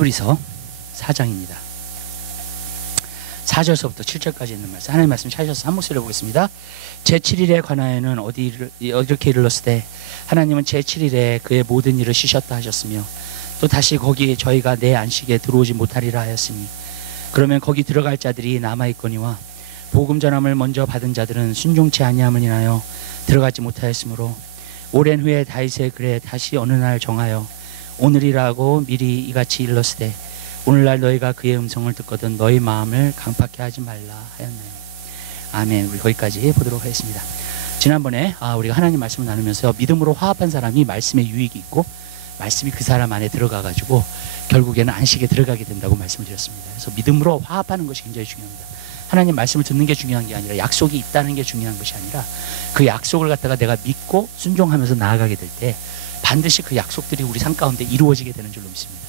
히브리서 4장입니다. 4절서부터 7절까지 있는 말씀, 하나님의 말씀 찾으셔서 한 목소리로 보겠습니다. 제7일에 관하여는 이렇게 이르렀으되 하나님은 제7일에 그의 모든 일을 쉬셨다 하셨으며 또 다시 거기 저희가 내 안식에 들어오지 못하리라 하였으니 그러면 거기 들어갈 자들이 남아있거니와 복음 전함을 먼저 받은 자들은 순종치 아니함을 인하여 들어가지 못하였으므로 오랜 후에 다윗의 글에 다시 어느 날 정하여 오늘이라고 미리 이같이 일렀으되 오늘날 너희가 그의 음성을 듣거든 너희 마음을 강팍해 하지 말라 하였나요. 아멘. 우리 거기까지 보도록 하겠습니다. 지난번에 우리가 하나님 말씀을 나누면서 믿음으로 화합한 사람이 말씀에 유익이 있고 말씀이 그 사람 안에 들어가가지고 결국에는 안식에 들어가게 된다고 말씀을 드렸습니다. 그래서 믿음으로 화합하는 것이 굉장히 중요합니다. 하나님 말씀을 듣는 게 중요한 게 아니라 약속이 있다는 게 중요한 것이 아니라 그 약속을 갖다가 내가 믿고 순종하면서 나아가게 될 때 반드시 그 약속들이 우리 삶 가운데 이루어지게 되는 줄로 믿습니다.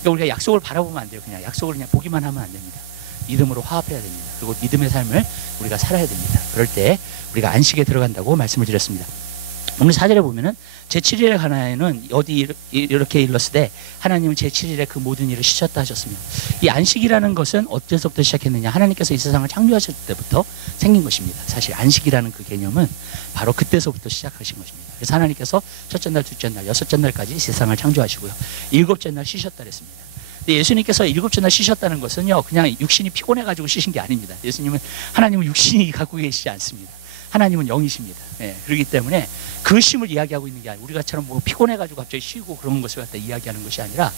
그러니까 우리가 약속을 바라보면 안 돼요. 그냥 약속을 그냥 보기만 하면 안 됩니다. 믿음으로 화합해야 됩니다. 그리고 믿음의 삶을 우리가 살아야 됩니다. 그럴 때 우리가 안식에 들어간다고 말씀을 드렸습니다. 오늘 4절에 보면은 제7일에 관하여는 어디 이렇게 일렀으되 하나님은 제7일에 그 모든 일을 쉬셨다 하셨으며 이 안식이라는 것은 어째서부터 시작했느냐, 하나님께서 이 세상을 창조하실 때부터 생긴 것입니다. 사실 안식이라는 그 개념은 바로 그때서부터 시작하신 것입니다. 그래서 하나님께서 첫째 날, 둘째 날, 여섯째 날까지 세상을 창조하시고요, 일곱째 날 쉬셨다 그랬습니다. 근데 예수님께서 일곱째 날 쉬셨다는 것은요, 그냥 육신이 피곤해가지고 쉬신 게 아닙니다. 하나님은 육신이 갖고 계시지 않습니다. 하나님은 영이십니다. 그렇기 때문에 그 쉼을 이야기하고 있는 게 아니라 우리가처럼 뭐 피곤해가지고 갑자기 쉬고 그런 것을 갖다 이야기하는 것이 아니라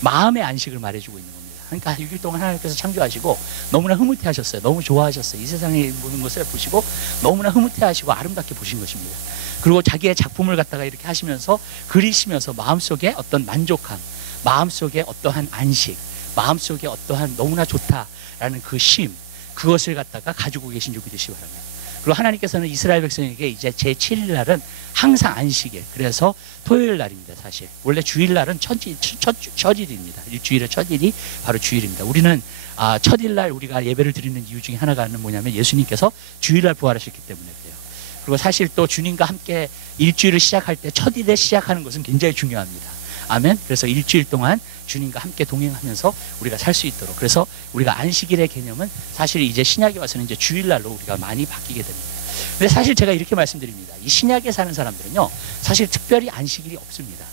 마음의 안식을 말해주고 있는 겁니다. 그러니까 6일 동안 하나님께서 창조하시고 너무나 흐뭇해 하셨어요. 너무 좋아하셨어요. 이 세상의 모든 것을 보시고 너무나 흐뭇해 하시고 아름답게 보신 것입니다. 그리고 자기의 작품을 갖다가 이렇게 하시면서 그리시면서 마음속에 어떤 만족함, 마음속에 어떠한 안식, 마음속에 어떠한 너무나 좋다라는 그 쉼, 그것을 갖다가 가지고 계신 줄 믿으시기 바랍니다. 그리고 하나님께서는 이스라엘 백성에게 이제 제7일 날은 항상 안식일, 그래서 토요일 날입니다. 사실 원래 주일날은 첫일입니다. 일주일의 첫일이 바로 주일입니다. 우리는 첫일날 우리가 예배를 드리는 이유 중에 하나가 뭐냐면 예수님께서 주일날 부활하셨기 때문에 그래요. 그리고 사실 또 주님과 함께 일주일을 시작할 때 첫일에 시작하는 것은 굉장히 중요합니다. 아멘. 그래서 일주일 동안 주님과 함께 동행하면서 우리가 살 수 있도록, 그래서 우리가 안식일의 개념은 사실 이제 신약에 와서는 이제 주일날로 우리가 많이 바뀌게 됩니다. 근데 사실 제가 이렇게 말씀드립니다. 이 신약에 사는 사람들은요, 사실 특별히 안식일이 없습니다.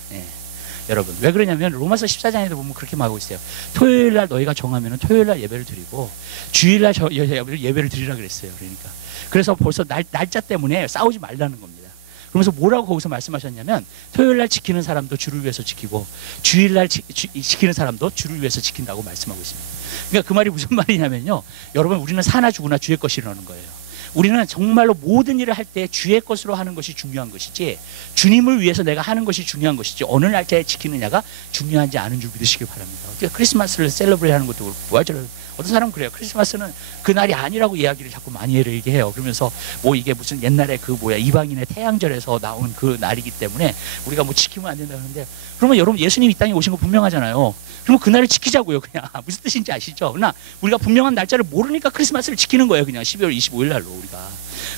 여러분, 왜 그러냐면 로마서 14장에도 보면 그렇게 말하고 있어요. 토요일날 너희가 정하면 토요일날 예배를 드리고 주일날 예배를 드리라 그랬어요. 그러니까 그래서 벌써 날짜 때문에 싸우지 말라는 겁니다. 그러면서 뭐라고 거기서 말씀하셨냐면 토요일날 지키는 사람도 주를 위해서 지키고 주일날 지키는 사람도 주를 위해서 지킨다고 말씀하고 있습니다. 그러니까 그 말이 무슨 말이냐면요, 여러분, 우리는 사나 죽으나 주의 것이라는 거예요. 우리는 정말로 모든 일을 할 때 주의 것으로 하는 것이 중요한 것이지, 주님을 위해서 내가 하는 것이 중요한 것이지 어느 날짜에 지키느냐가 중요하지 않은 줄 믿으시길 바랍니다. 그러니까 크리스마스를 셀러브레이트 하는 것도 그렇고 부활절을, 어떤 사람은 그래요. 크리스마스는 그날이 아니라고 이야기를 자꾸 많이 얘기해요. 그러면서 뭐 이게 무슨 옛날에 이방인의 태양절에서 나온 그 날이기 때문에 우리가 뭐 지키면 안 된다 그러는데, 그러면 여러분, 예수님이 이 땅에 오신 거 분명하잖아요. 그러면 그날을 지키자고요. 그냥 무슨 뜻인지 아시죠? 그러나 우리가 분명한 날짜를 모르니까 크리스마스를 지키는 거예요. 그냥 12월 25일 날로 우리가.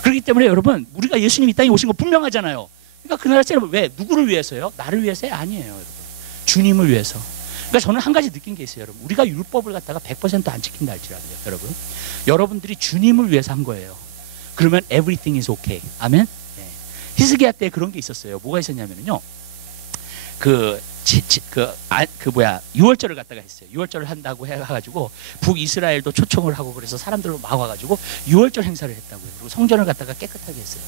그렇기 때문에 여러분, 우리가 예수님이 이 땅에 오신 거 분명하잖아요. 그러니까 그날을 왜? 누구를 위해서요? 나를 위해서 아니에요, 여러분. 주님을 위해서. 그러니까 저는 한 가지 느낀 게 있어요, 여러분. 우리가 율법을 갖다가 100% 안 지킨다 할지라도요, 여러분. 여러분들이 주님을 위해서 한 거예요. 그러면 everything is okay. 아멘? 히스기야 때 그런 게 있었어요. 뭐가 있었냐면요, 유월절을 갖다가 했어요. 유월절을 한다고 해가지고 북이스라엘도 초청을 하고 그래서 사람들로 막 와가지고 유월절 행사를 했다고요. 그리고 성전을 갖다가 깨끗하게 했어요.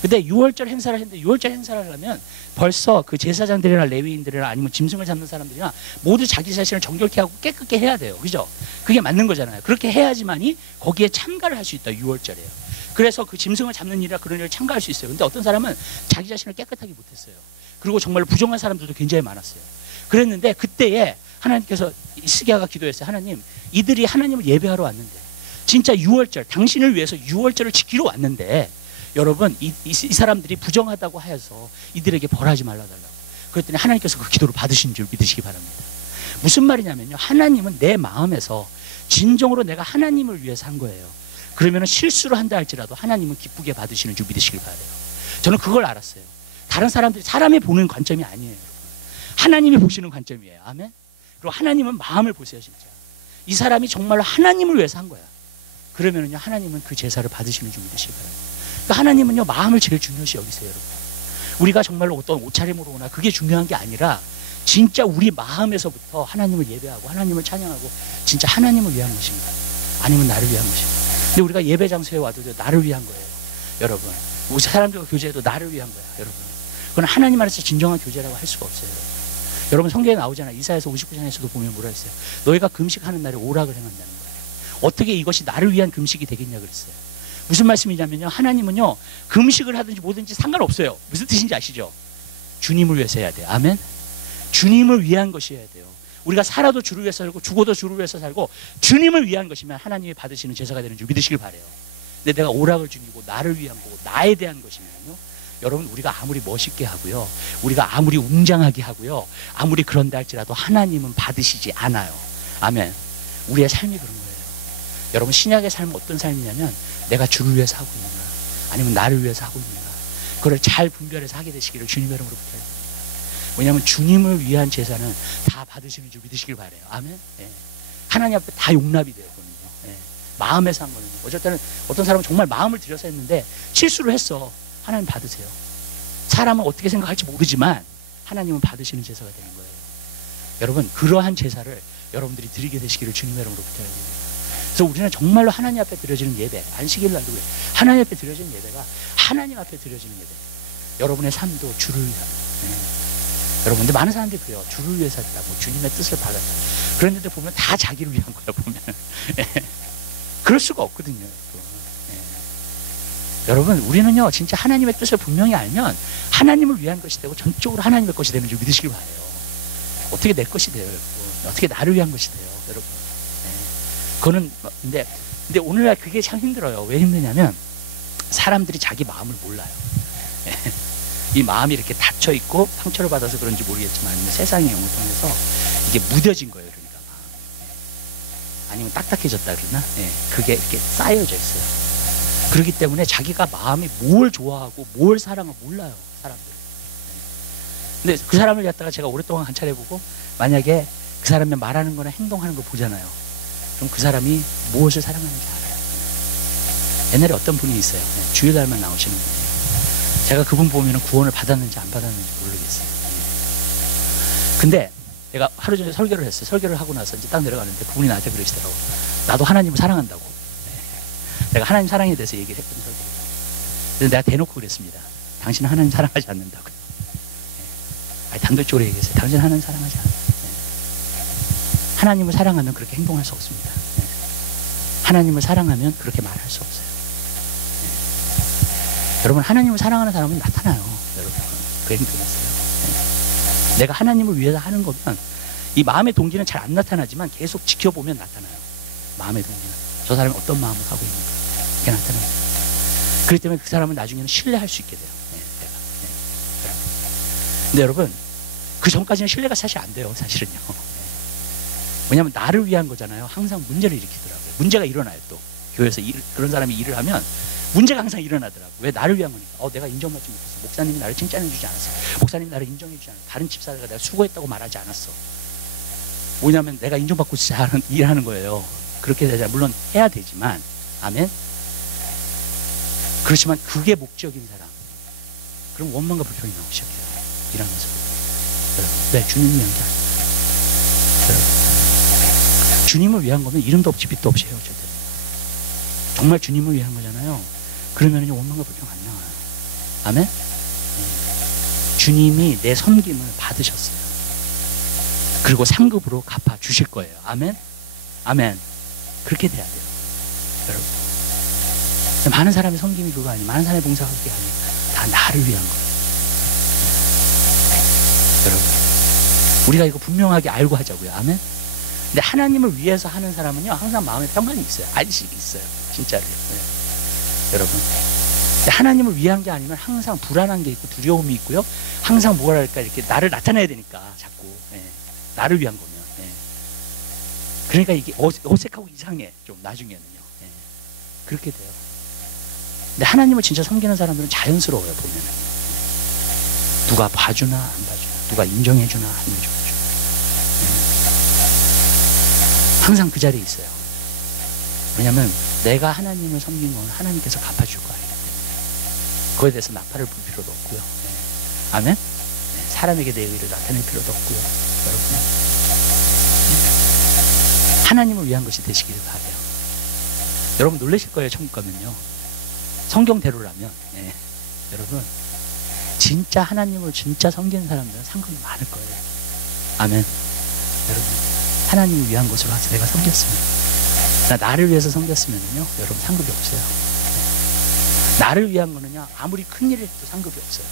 근데 유월절 행사를 했는데, 유월절 행사를 하려면 벌써 그 제사장들이나 레위인들이나 아니면 짐승을 잡는 사람들이나 모두 자기 자신을 정결케 하고 깨끗게 해야 돼요. 그죠? 그게 맞는 거잖아요. 그렇게 해야지만이 거기에 참가를 할 수 있다, 유월절에요. 그래서 그 짐승을 잡는 일이나 그런 일을 참가할 수 있어요. 근데 어떤 사람은 자기 자신을 깨끗하게 못했어요. 그리고 정말 부정한 사람들도 굉장히 많았어요. 그랬는데 그때에 하나님께서 히스기야가 기도했어요. 하나님, 이들이 하나님을 예배하러 왔는데, 진짜 유월절, 당신을 위해서 유월절을 지키러 왔는데, 여러분, 이 사람들이 부정하다고 하여서 이들에게 벌하지 말라달라고. 그랬더니 하나님께서 그 기도를 받으신 줄 믿으시기 바랍니다. 무슨 말이냐면요, 하나님은 내 마음에서 진정으로 내가 하나님을 위해서 한 거예요. 그러면 실수를 한다 할지라도 하나님은 기쁘게 받으시는 줄 믿으시길 바라요. 저는 그걸 알았어요. 다른 사람들이 사람이 보는 관점이 아니에요. 하나님이 보시는 관점이에요. 아멘. 그리고 하나님은 마음을 보세요. 진짜 이 사람이 정말로 하나님을 위해서 한 거야. 그러면은요 하나님은 그 제사를 받으시는 줄 믿으시기 바랍니다. 그러니까 하나님은요 마음을 제일 중요시 여기세요. 여러분, 우리가 정말로 어떤 옷차림으로 오나 그게 중요한 게 아니라 진짜 우리 마음에서부터 하나님을 예배하고 하나님을 찬양하고 진짜 하나님을 위한 것인가 아니면 나를 위한 것인가. 근데 우리가 예배 장소에 와도 나를 위한 거예요. 여러분, 우리 사람들과 교제해도 나를 위한 거야. 여러분, 그건 하나님 안에서 진정한 교제라고 할 수가 없어요. 여러분, 성경에 나오잖아. 이사야서 59장에서도 보면 뭐라 했어요? 너희가 금식하는 날에 오락을 행한다는 거예요. 어떻게 이것이 나를 위한 금식이 되겠냐 그랬어요. 무슨 말씀이냐면요, 하나님은요 금식을 하든지 뭐든지 상관없어요. 무슨 뜻인지 아시죠? 주님을 위해서 해야 돼요. 아멘. 주님을 위한 것이어야 돼요. 우리가 살아도 주를 위해서 살고 죽어도 주를 위해서 살고 주님을 위한 것이면 하나님이 받으시는 제사가 되는 줄 믿으시길 바라요. 근데 내가 오락을 중이고 나를 위한 거고 나에 대한 것이면요, 여러분, 우리가 아무리 멋있게 하고요, 우리가 아무리 웅장하게 하고요, 아무리 그런다 할지라도 하나님은 받으시지 않아요. 아멘. 우리의 삶이 그런 거예요. 여러분, 신약의 삶은 어떤 삶이냐면 내가 주를 위해서 하고 있는가 아니면 나를 위해서 하고 있는가, 그걸 잘 분별해서 하게 되시기를 주님의 이름으로 부탁드립니다. 왜냐하면 주님을 위한 제사는 다 받으시는 줄 믿으시길 바라요. 아멘. 예. 하나님 앞에 다 용납이 돼요. 그거는요. 예. 마음에서 한 거는. 어쨌든 어떤 사람은 정말 마음을 들여서 했는데 실수를 했어. 하나님 받으세요. 사람은 어떻게 생각할지 모르지만 하나님은 받으시는 제사가 되는 거예요. 여러분, 그러한 제사를 여러분들이 드리게 되시기를 주님의 이름으로 부탁드립니다. 그래서 우리는 정말로 하나님 앞에 드려지는 예배, 안식일 날도 그래요. 하나님 앞에 드려지는 예배가 하나님 앞에 드려지는 예배. 여러분의 삶도 주를 위한. 예. 여러분, 근데 많은 사람들이 그래요. 주를 위해서 했다, 뭐 주님의 뜻을 받았다. 그런데 보면 다 자기를 위한 거야, 보면. 예. 그럴 수가 없거든요. 예. 여러분, 우리는요 진짜 하나님의 뜻을 분명히 알면 하나님을 위한 것이 되고 전적으로 하나님의 것이 되는 줄 믿으시길 바라요. 어떻게 내 것이 돼요, 여러분? 어떻게 나를 위한 것이 돼요, 여러분? 예. 그거는 근데 오늘날 그게 참 힘들어요. 왜 힘드냐면 사람들이 자기 마음을 몰라요. 예. 이 마음이 이렇게 닫혀 있고 상처를 받아서 그런지 모르겠지만 세상의 영을 통해서 이게 무뎌진 거예요. 그러니까 마음이. 아니면 딱딱해졌다 그러나, 예. 그게 이렇게 쌓여져 있어요. 그렇기 때문에 자기가 마음이 뭘 좋아하고 뭘 사랑하고 몰라요, 사람들. 근데 그 사람을 갖다가 제가 오랫동안 관찰해 보고 만약에 그 사람이 말하는 거나 행동하는 걸 보잖아요. 그럼 그 사람이 무엇을 사랑하는지 알아요. 옛날에 어떤 분이 있어요. 주일날만 나오시는 분이에요. 제가 그분 보면 구원을 받았는지 안 받았는지 모르겠어요. 근데 내가 하루 전에 설교를 했어요. 설교를 하고 나서 이제 딱 내려가는데 그분이 나한테 그러시더라고. 나도 하나님을 사랑한다고. 내가 하나님 사랑에 대해서 얘기를 했거든요. 그래서 내가 대놓고 그랬습니다. 당신은 하나님 사랑하지 않는다고요. 아니, 단도직으로 얘기했어요. 당신은 하나님 사랑하지 않아요. 하나님을 사랑하면 그렇게 행동할 수 없습니다. 하나님을 사랑하면 그렇게 말할 수 없어요. 여러분, 하나님을 사랑하는 사람은 나타나요. 여러분, 그 행동했어요. 내가 하나님을 위해서 하는 거면 이 마음의 동기는 잘 안 나타나지만 계속 지켜보면 나타나요. 마음의 동기는 저 사람이 어떤 마음을 하고 있는가, 그게 나타나요. 그렇기 때문에 그 사람은 나중에는 신뢰할 수 있게 돼요. 내가. 근데 여러분, 그 전까지는 신뢰가 사실 안 돼요, 사실은요. 왜냐하면 나를 위한 거잖아요. 항상 문제를 일으키더라고요. 문제가 일어나요. 또 교회에서 그런 사람이 일을 하면 문제가 항상 일어나더라고요. 왜? 나를 위한 거니까. 내가 인정받지 못했어. 목사님이 나를 칭찬해 주지 않았어. 목사님이 나를 인정해 주지 않았어. 다른 집사가 내가 수고했다고 말하지 않았어. 뭐냐면 내가 인정받고 일하는 거예요. 그렇게 되자 물론 해야 되지만, 아멘. 그렇지만 그게 목적인 사람, 그럼 원망과 불평이 나오기 시작해요. 일하면서. 왜? 주님을 위한 게 아니에요. 주님을 위한 거면 이름도 없이 빛도 없이 헤어져야 돼요. 정말 주님을 위한 거잖아요. 그러면 원망과 불평 안 나와요. 아멘? 주님이 내 섬김을 받으셨어요. 그리고 상급으로 갚아 주실 거예요. 아멘? 아멘. 그렇게 돼야 돼요, 여러분. 많은 사람의 섬김이 그거 아니에요. 많은 사람의 봉사가 그게 아니에요. 다 나를 위한 거예요. 여러분, 우리가 이거 분명하게 알고 하자고요. 아멘? 근데 하나님을 위해서 하는 사람은요, 항상 마음에 평안이 있어요. 안식이 있어요. 진짜로요. 네. 여러분, 근데 하나님을 위한 게 아니면 항상 불안한 게 있고 두려움이 있고요. 항상 뭐랄까, 이렇게 나를 나타내야 되니까 자꾸. 네. 나를 위한 거면. 네. 그러니까 이게 어색하고 이상해. 좀 나중에는요. 네. 그렇게 돼요. 근데 하나님을 진짜 섬기는 사람들은 자연스러워요, 보면은. 누가 봐주나 안 봐주나, 누가 인정해주나 안 인정해주나. 항상 그 자리에 있어요. 왜냐하면 내가 하나님을 섬긴 건 하나님께서 갚아줄 거 아니기 때문에 그거에 대해서 나팔을 불 필요도 없고요. 네. 아멘. 네. 사람에게 내 의를 나타낼 필요도 없고요. 여러분, 하나님을 위한 것이 되시기를 바라요. 여러분 놀라실 거예요. 천국 가면요. 성경대로라면 네. 여러분 진짜 하나님을 진짜 섬기는 사람들은 상급이 많을 거예요. 아멘. 여러분 하나님을 위한 것으로 와서 내가 섬겼으면, 나를 위해서 섬겼으면요 여러분 상급이 없어요. 네. 나를 위한 거는요 아무리 큰 일을 해도 상급이 없어요.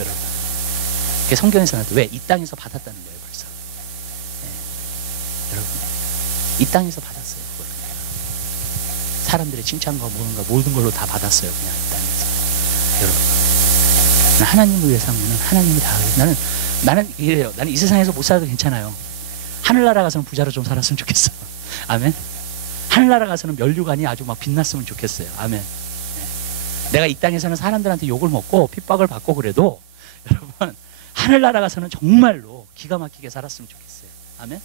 여러분 그게 성경에서 나도 왜? 이 땅에서 받았다는 거예요. 벌써 네. 여러분 이 땅에서 받았어요. 그걸 사람들의 칭찬과 모든 걸로 다 받았어요. 그냥 이 땅에서. 여러분 하나님을 위해서 한 거는 하나님이 다. 나는 이래요. 나는 이 세상에서 못 살아도 괜찮아요. 하늘나라 가서는 부자로 좀 살았으면 좋겠어. 아멘. 하늘나라 가서는 면류관이 아주 막 빛났으면 좋겠어요. 아멘. 네. 내가 이 땅에서는 사람들한테 욕을 먹고 핍박을 받고 그래도 여러분 하늘나라 가서는 정말로 기가 막히게 살았으면 좋겠어요. 아멘.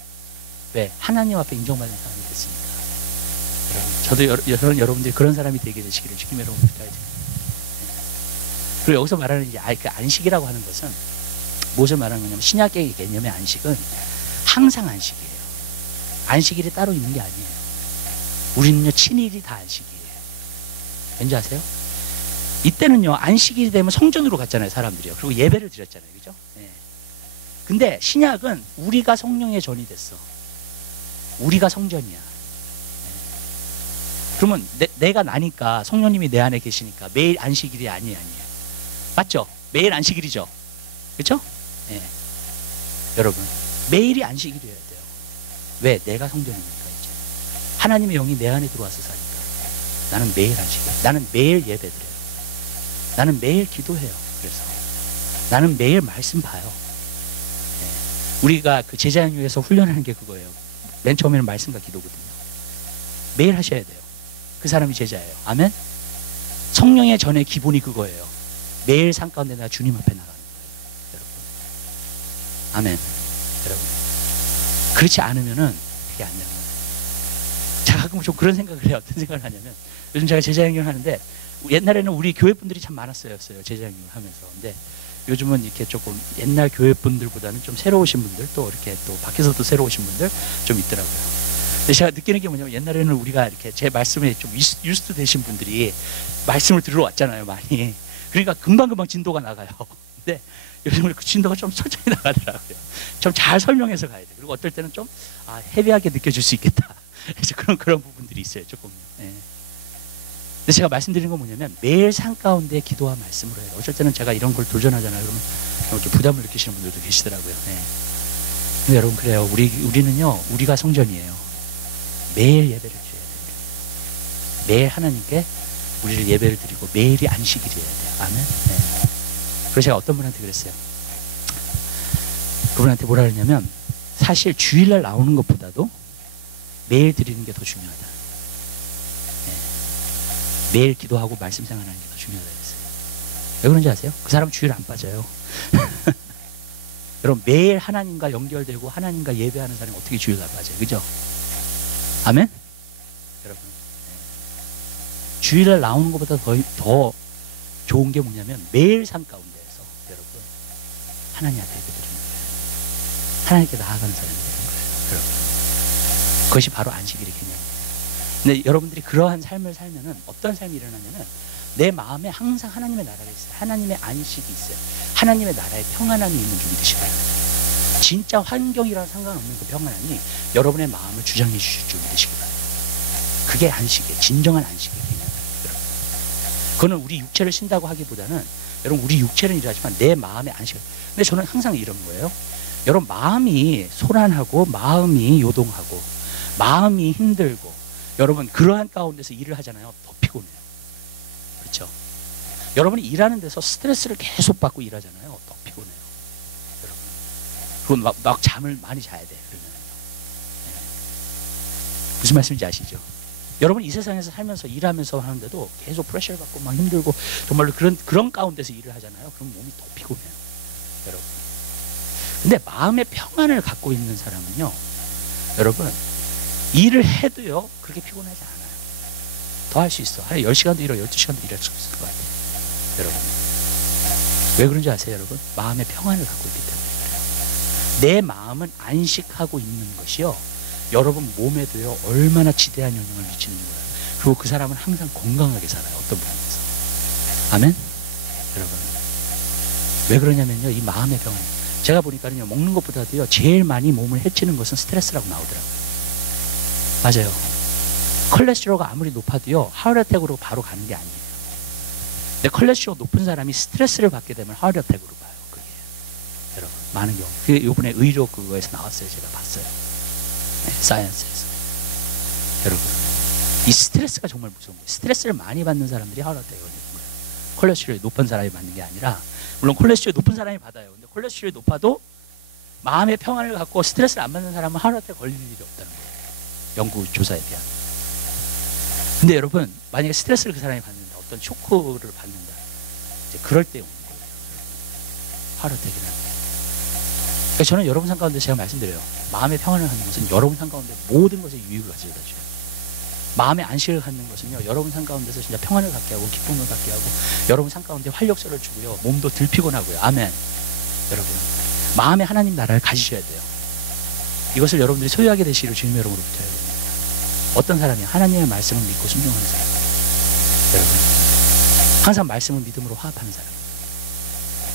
왜? 하나님 앞에 인정받는 사람이 됐으니까. 저도 여러분들이 그런 사람이 되게 되시기를 주님 여러분 부탁드립니다. 그리고 여기서 말하는 이제 그 안식이라고 하는 것은 무엇을 말하는 거냐면 신약의 개념의 안식은 항상 안식이에요. 안식일이 따로 있는 게 아니에요. 우리는요 친일이 다 안식이에요. 왠지 아세요? 이때는요 안식일이 되면 성전으로 갔잖아요. 사람들이요. 그리고 예배를 드렸잖아요. 그죠? 네. 근데 신약은 우리가 성령의 전이 됐어. 우리가 성전이야. 네. 그러면 내가 나니까 성령님이 내 안에 계시니까 매일 안식일이 아니에요. 맞죠? 매일 안식일이죠. 그렇죠? 네. 여러분 매일이 안식일이어야 돼요. 왜? 내가 성전이니까 이제 하나님의 영이 내 안에 들어와서 사니까. 나는 매일 안식이에요. 나는 매일 예배드려요. 나는 매일 기도해요. 그래서 나는 매일 말씀 봐요. 네. 우리가 그 제자연유에서 훈련하는 게 그거예요. 맨 처음에는 말씀과 기도거든요. 매일 하셔야 돼요. 그 사람이 제자예요. 아멘. 성령의 전의 기본이 그거예요. 매일 산 가운데 내가 주님 앞에 나가는 거예요. 여러분. 아멘. 여러분. 그렇지 않으면은 그게 안 되는 거예요. 제가 가끔 좀 그런 생각을 해요. 어떤 생각을 하냐면 요즘 제가 제자연유를 하는데 옛날에는 우리 교회 분들이 참 많았어요. 제자연유를 하면서. 근데 요즘은 이렇게 조금 옛날 교회 분들보다는 좀 새로 오신 분들 또 이렇게 또 밖에서도 새로 오신 분들 좀 있더라고요. 근데 제가 느끼는 게 뭐냐면 옛날에는 우리가 이렇게 제 말씀에 좀 유스트 되신 분들이 말씀을 들으러 왔잖아요. 많이. 그러니까 금방금방 진도가 나가요. 근데 요즘은 그 진도가 좀 천천히 나가더라고요. 좀 잘 설명해서 가야 돼. 그리고 어떨 때는 좀 헤비하게 느껴질 수 있겠다. 그래서 그런 부분들이 있어요. 조금요. 네. 근데 제가 말씀드린 건 뭐냐면 매일 산 가운데 기도와 말씀으로 해요. 어쩔 때는 제가 이런 걸 도전하잖아요. 그러면 좀 부담을 느끼시는 분들도 계시더라고요. 네. 근데 여러분 그래요. 우리는요 우리가 성전이에요. 매일 예배를 드려야 돼요. 매일 하나님께 우리를 예배를 드리고 매일이 안식일이어야 돼요. 아멘. 네. 그래서 제가 어떤 분한테 그랬어요. 그분한테 뭐라 그러냐면 사실 주일날 나오는 것보다도 매일 드리는 게 더 중요하다. 네. 매일 기도하고 말씀 생활하는 게 더 중요하다 그랬어요. 왜 그런지 아세요? 그 사람 주일 안 빠져요. 여러분 매일 하나님과 연결되고 하나님과 예배하는 사람이 어떻게 주일날 빠져요? 그죠? 아멘? 여러분 주일날 나오는 것보다 더 좋은 게 뭐냐면 매일 삶 가운데에서 여러분 하나님 앞에 예배드리는 거예요. 하나님께 나아가는 사람이 되는 거예요. 여러분 그것이 바로 안식일의 개념이에요. 근데 여러분들이 그러한 삶을 살면은 어떤 삶이 일어나냐면 내 마음에 항상 하나님의 나라가 있어요. 하나님의 안식이 있어요. 하나님의 나라의 평안함이 있는 준비 되시기 바랍니다. 진짜 환경이랑 상관없는 그 평안함이 여러분의 마음을 주장해 주실 준비 되시기 바랍니다. 그게 안식이에요. 진정한 안식의 개념이에요. 여러분. 그거는 우리 육체를 쉰다고 하기보다는 여러분 우리 육체는 일하지만 내 마음의 안식. 근데 저는 항상 이런 거예요. 여러분 마음이 소란하고 마음이 요동하고 마음이 힘들고 여러분 그러한 가운데서 일을 하잖아요. 더 피곤해요. 그렇죠? 여러분이 일하는 데서 스트레스를 계속 받고 일하잖아요. 더 피곤해요. 여러분. 그건 막 잠을 많이 자야 돼. 그러면요. 네. 무슨 말씀인지 아시죠? 여러분 이 세상에서 살면서 일하면서 하는데도 계속 프레셔를 받고 막 힘들고 정말로 그런 가운데서 일을 하잖아요. 그럼 몸이 더 피곤해요. 여러분. 근데 마음의 평안을 갖고 있는 사람은요. 여러분 일을 해도요 그렇게 피곤하지 않아요. 더 할 수 있어. 하루에 10시간도 일하고 12시간도 일할 수 있을 것 같아요. 여러분 왜 그런지 아세요? 여러분 마음의 평안을 갖고 있기 때문에 그래요. 내 마음은 안식하고 있는 것이요 여러분 몸에도요 얼마나 지대한 영향을 미치는 거예요. 그리고 그 사람은 항상 건강하게 살아요. 어떤 부분에서. 아멘? 여러분 왜 그러냐면요 이 마음의 평안. 제가 보니까요 먹는 것보다도요 제일 많이 몸을 해치는 것은 스트레스라고 나오더라고요. 맞아요. 콜레스테롤가 아무리 높아도요 하트어택으로 바로 가는 게 아니에요. 근데 콜레스테롤 높은 사람이 스트레스를 받게 되면 하트어택으로 가요. 그게 여러분 많은 경우. 그게 이번에 의료 그거에서 나왔어요. 제가 봤어요. 네, 사이언스에서. 여러분 이 스트레스가 정말 무서운 거예요. 스트레스를 많이 받는 사람들이 하트어택을 걸리는 거예요. 콜레스테롤이 높은 사람이 받는 게 아니라 물론 콜레스테롤이 높은 사람이 받아요. 근데 콜레스테롤이 높아도 마음의 평안을 갖고 스트레스를 안 받는 사람은 하트어택 걸릴 일이 없다는 거예요. 연구 조사에 비하면. 근데 여러분 만약에 스트레스를 그 사람이 받는다 어떤 쇼크를 받는다 이제 그럴 때 오는 거예요. 하트어택이라는 게. 그러니까 저는 여러분 삶 가운데 제가 말씀드려요. 마음의 평안을 갖는 것은 여러분 삶 가운데 모든 것에 유익을 가져다 줘요. 마음의 안식을 갖는 것은요 여러분 삶 가운데서 진짜 평안을 갖게 하고 기쁨을 갖게 하고 여러분 삶 가운데 활력소를 주고요 몸도 덜 피곤하고요. 아멘. 여러분 마음의 하나님 나라를 가지셔야 돼요. 이것을 여러분들이 소유하게 되시기를 주님의 이름으로 부탁해요. 어떤 사람이요? 하나님의 말씀을 믿고 순종하는 사람. 여러분 항상 말씀을 믿음으로 화합하는 사람.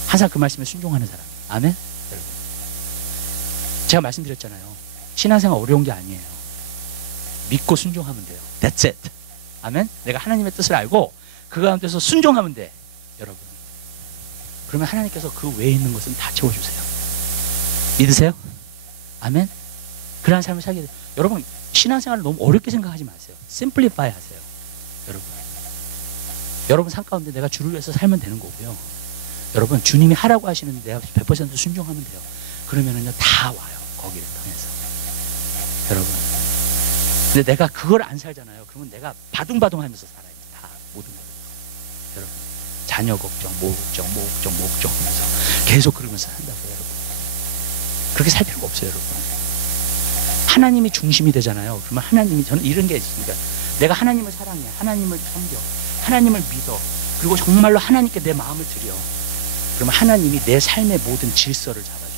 항상 그 말씀에 순종하는 사람. 아멘. 여러분 제가 말씀드렸잖아요. 신앙생활 어려운 게 아니에요. 믿고 순종하면 돼요. That's it. 아멘. 내가 하나님의 뜻을 알고 그 가운데서 순종하면 돼. 여러분 그러면 하나님께서 그 외에 있는 것은 다 채워주세요. 믿으세요? 아멘. 그러한 삶을 살게 돼요. 여러분 신앙생활을 너무 어렵게 생각하지 마세요. 심플리파이 하세요. 여러분 삶 가운데 내가 주를 위해서 살면 되는 거고요. 여러분 주님이 하라고 하시는데 내가 100% 순종하면 돼요. 그러면은요 다 와요. 거기를 통해서. 여러분 근데 내가 그걸 안 살잖아요. 그러면 내가 바둥바둥하면서 살아요. 다 모든 걸. 여러분 자녀 걱정, 모 걱정 하면서 계속 그러면서 산다고요. 여러분 그렇게 살 필요가 없어요. 여러분 하나님이 중심이 되잖아요. 그러면 하나님이 저는 이런 게 있으니까 내가 하나님을 사랑해, 하나님을 섬겨, 하나님을 믿어. 그리고 정말로 하나님께 내 마음을 드려. 그러면 하나님이 내 삶의 모든 질서를 잡아주세요.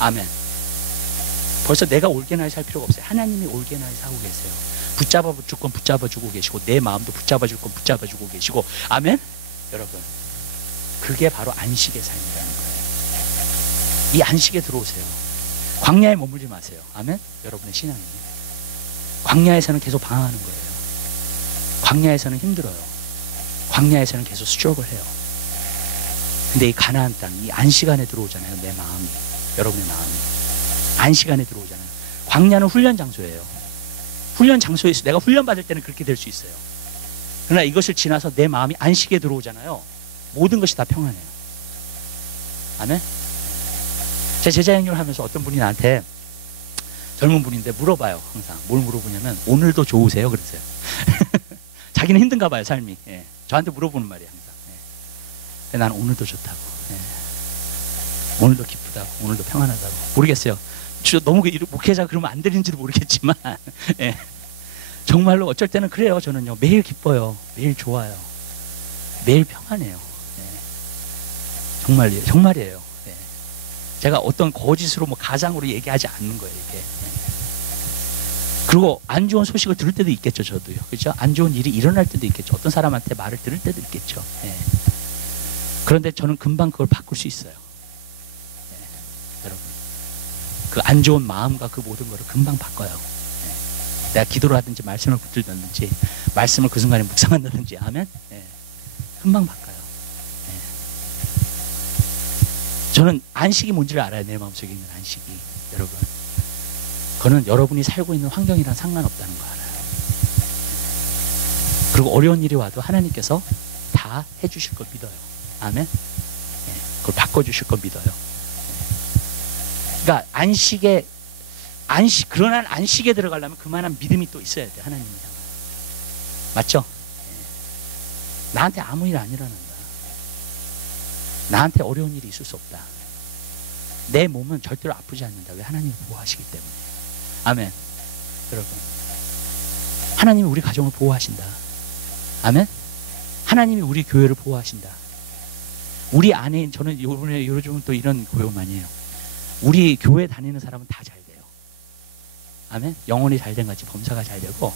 아멘. 벌써 내가 올게나이 살 필요가 없어요. 하나님이 올게나이 사고 계세요. 붙잡아 줄 건 붙잡아 주고 계시고 내 마음도 붙잡아 줄 건 붙잡아 주고 계시고. 아멘. 여러분 그게 바로 안식의 삶이라는 거예요. 이 안식에 들어오세요. 광야에 머물지 마세요. 아멘. 여러분의 신앙이 광야에서는 계속 방황하는 거예요. 광야에서는 힘들어요. 광야에서는 계속 수족을 해요. 근데 이 가나안 땅, 이 안식 안에 들어오잖아요. 내 마음이, 여러분의 마음이 안식 안에 들어오잖아요. 광야는 훈련 장소예요. 훈련 장소에서 내가 훈련 받을 때는 그렇게 될 수 있어요. 그러나 이것을 지나서 내 마음이 안식에 들어오잖아요. 모든 것이 다 평안해요. 아멘. 제 제자 행렬을 하면서 어떤 분이 나한테 젊은 분인데 물어봐요. 항상 뭘 물어보냐면 오늘도 좋으세요? 그러세요. 자기는 힘든가 봐요 삶이. 예. 저한테 물어보는 말이에요 항상. 예. 근데 나는 오늘도 좋다고. 예. 오늘도 기쁘다고. 오늘도 평안하다고. 모르겠어요. 너무 목회자 그러면 안 되는지도 모르겠지만 예. 정말로 어쩔 때는 그래요. 저는요 매일 기뻐요. 매일 좋아요. 매일 평안해요. 예. 정말이에요. 제가 어떤 거짓으로 뭐 가상으로 얘기하지 않는 거예요, 이게. 그리고 안 좋은 소식을 들을 때도 있겠죠, 저도요. 그죠? 안 좋은 일이 일어날 때도 있겠죠. 어떤 사람한테 말을 들을 때도 있겠죠. 예. 그런데 저는 금방 그걸 바꿀 수 있어요. 예. 여러분. 그 안 좋은 마음과 그 모든 거를 금방 바꿔요. 예. 내가 기도를 하든지 말씀을 붙들든지 말씀을 그 순간에 묵상한다든지 하면 예. 금방 바꿔요. 저는 안식이 뭔지를 알아요. 내 마음속에 있는 안식이. 여러분 그거는 여러분이 살고 있는 환경이랑 상관없다는 거 알아요. 그리고 어려운 일이 와도 하나님께서 다 해주실 걸 믿어요. 아멘. 네, 그걸 바꿔주실 걸 믿어요. 그러니까 그러한 안식에 들어가려면 그만한 믿음이 또 있어야 돼. 하나님을 향한. 맞죠? 네. 나한테 아무 일 안 일어난다. 나한테 어려운 일이 있을 수 없다. 내 몸은 절대로 아프지 않는다. 왜? 하나님이 보호하시기 때문에. 아멘. 여러분, 하나님이 우리 가정을 보호하신다. 아멘. 하나님이 우리 교회를 보호하신다. 우리 안에, 저는 요즘은 또 이런 고용 많이 해요. 우리 교회 다니는 사람은 다 잘 돼요. 아멘. 영혼이 잘 된 같이 범사가 잘 되고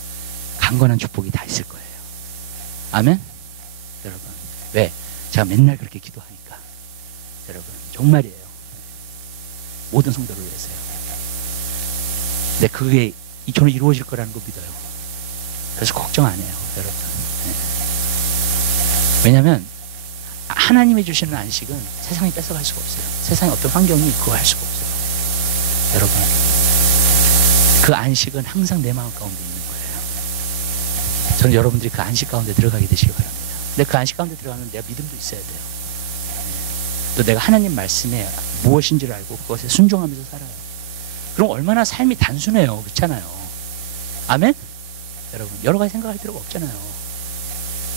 강건한 축복이 다 있을 거예요. 아멘. 여러분, 왜? 제가 맨날 그렇게 기도하니까. 여러분, 정말이에요. 모든 성도를 위해서요. 근데 그게 저는 이루어질 거라는 거 믿어요. 그래서 걱정 안 해요, 여러분. 왜냐하면 하나님이 주시는 안식은 세상이 뺏어갈 수가 없어요. 세상의 어떤 환경이 그거 할 수가 없어요. 여러분, 그 안식은 항상 내 마음 가운데 있는 거예요. 저는 여러분들이 그 안식 가운데 들어가게 되시기 바랍니다. 근데 그 안식 가운데 들어가면 내가 믿음도 있어야 돼요. 또 내가 하나님 말씀에 무엇인지를 알고 그것에 순종하면서 살아요. 그럼 얼마나 삶이 단순해요. 그렇잖아요. 아멘? 여러분, 여러 가지 생각할 필요가 없잖아요.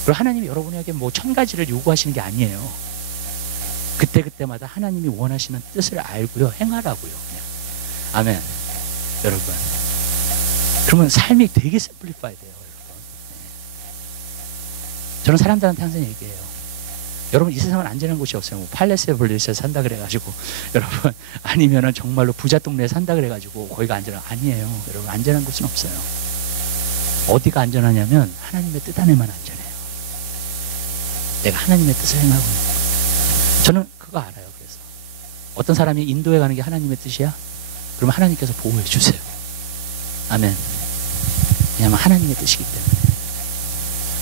그리고 하나님이 여러분에게 뭐 1000가지를 요구하시는 게 아니에요. 그때그때마다 하나님이 원하시는 뜻을 알고요, 행하라고요. 그냥. 아멘. 여러분, 그러면 삶이 되게 심플리파이 돼요. 여러분. 저는 사람들한테 항상 얘기해요. 여러분, 이 세상은 안전한 곳이 없어요. 뭐 팔레스에 볼리스에 산다 그래가지고 여러분, 아니면은 정말로 부자 동네에 산다 그래가지고 거기가 안전한, 아니에요. 여러분, 안전한 곳은 없어요. 어디가 안전하냐면 하나님의 뜻 안에만 안전해요. 내가 하나님의 뜻을 행하고 있는 거예요. 저는 그거 알아요. 그래서 어떤 사람이 인도에 가는 게 하나님의 뜻이야? 그러면 하나님께서 보호해 주세요. 아멘. 왜냐하면 하나님의 뜻이기 때문에.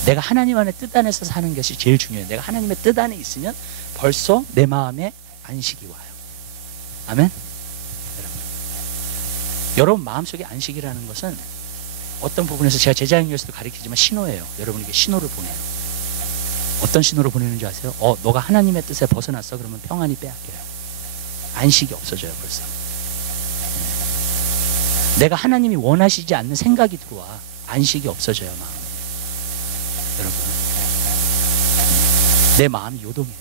내가 하나님 안의 뜻 안에서 사는 것이 제일 중요해요. 내가 하나님의 뜻 안에 있으면 벌써 내 마음에 안식이 와요. 아멘. 여러분 마음속에 안식이라는 것은 어떤 부분에서 제가 제자행위에서도 가르치지만 신호예요. 여러분에게 신호를 보내요. 어떤 신호를 보내는지 아세요? 너가 하나님의 뜻에 벗어났어. 그러면 평안이 빼앗겨요. 안식이 없어져요. 벌써. 내가 하나님이 원하시지 않는 생각이 들어와. 안식이 없어져요. 마음에. 여러분, 내 마음이 요동해요.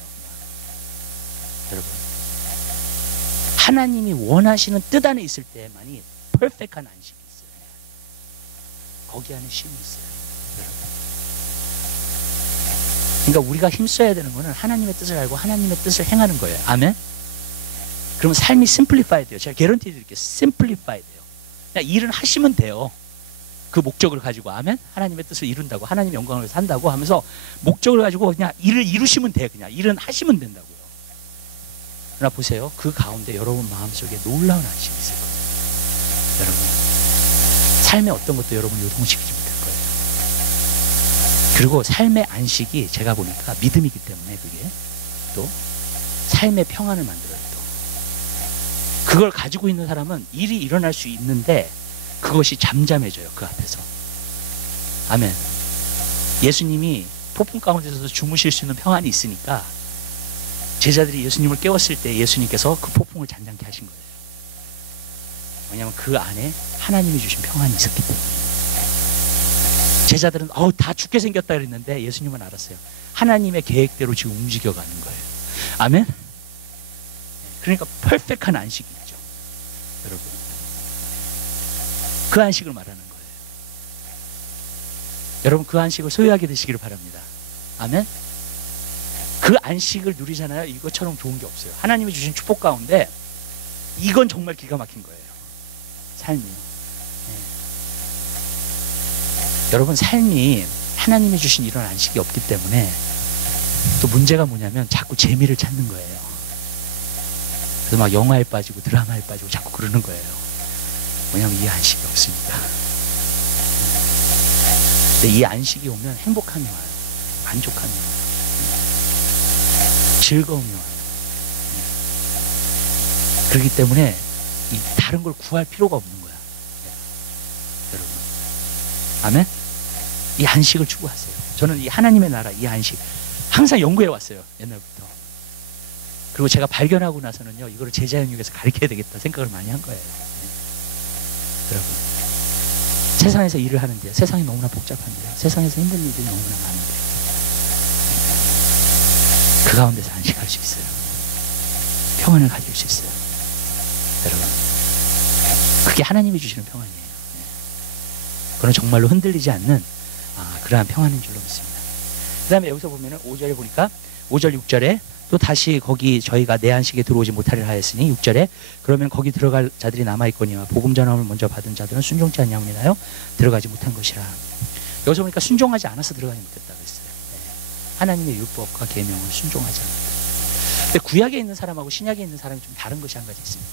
여러분, 하나님이 원하시는 뜻 안에 있을 때만이 퍼펙트한 안식이 있어요. 거기 안에 쉼이 있어요. 그러니까 우리가 힘써야 되는 거는 하나님의 뜻을 알고 하나님의 뜻을 행하는 거예요. 아멘? 그러면 삶이 심플리파이 돼요. 제가 개런티 드릴게요. 심플리파이 돼요. 그냥 일은 하시면 돼요. 그 목적을 가지고. 아멘? 하나님의 뜻을 이룬다고, 하나님의 영광을 위해서 산다고 하면서 목적을 가지고 그냥 일을 이루시면 돼요. 그냥 일은 하시면 된다고요. 그러나 보세요. 그 가운데 여러분 마음속에 놀라운 안식이 있을 거예요. 여러분, 삶의 어떤 것도 여러분 요동시키지 못할 거예요. 그리고 삶의 안식이 제가 보니까 믿음이기 때문에 그게 또 삶의 평안을 만들어요. 또 그걸 가지고 있는 사람은 일이 일어날 수 있는데 그것이 잠잠해져요. 그 앞에서. 아멘. 예수님이 폭풍 가운데서도 주무실 수 있는 평안이 있으니까 제자들이 예수님을 깨웠을 때 예수님께서 그 폭풍을 잔잔케 하신 거예요. 왜냐하면 그 안에 하나님이 주신 평안이 있었기 때문에. 제자들은 다 죽게 생겼다 그랬는데 예수님은 알았어요. 하나님의 계획대로 지금 움직여가는 거예요. 아멘. 그러니까 퍼펙트한 안식이 있죠. 여러분, 그 안식을 말하는 거예요. 여러분, 그 안식을 소유하게 되시기를 바랍니다. 아멘. 그 안식을 누리잖아요. 이것처럼 좋은 게 없어요. 하나님이 주신 축복 가운데 이건 정말 기가 막힌 거예요. 삶이요. 여러분, 삶이 하나님이 주신 이런 안식이 없기 때문에 또 문제가 뭐냐면 자꾸 재미를 찾는 거예요. 그래서 막 영화에 빠지고 드라마에 빠지고 자꾸 그러는 거예요. 왜냐하면 이 안식이 없으니까. 근데 이 안식이 오면 행복함이 와요. 만족함이 와요. 즐거움이 와요. 그렇기 때문에 이 다른 걸 구할 필요가 없는 거야. 여러분, 아멘? 이 안식을 추구하세요. 저는 이 하나님의 나라, 이 안식 항상 연구해 왔어요. 옛날부터. 그리고 제가 발견하고 나서는요, 이거를 제자 영역에서 가르쳐야 되겠다 생각을 많이 한 거예요. 여러분, 세상에서 일을 하는데 세상이 너무나 복잡한데요. 세상에서 힘든 일들이 너무나 많은데 그 가운데서 안식할 수 있어요. 평안을 가질 수 있어요. 여러분, 그게 하나님이 주시는 평안이에요. 그건 정말로 흔들리지 않는 그러한 평안인 줄로 믿습니다. 그 다음에 여기서 보면은 5절에 보니까 5절 6절에 또 다시 거기 저희가 내 안식에 들어오지 못하리라 하였으니 6절에 그러면 거기 들어갈 자들이 남아있거니와 복음 전함을 먼저 받은 자들은 순종치 아니하오니나요 들어가지 못한 것이라. 여기서 보니까 순종하지 않아서 들어가지 못했다고 했어요. 네. 하나님의 율법과 계명을 순종하지 않았다. 근데 구약에 있는 사람하고 신약에 있는 사람이 좀 다른 것이 한 가지 있습니다.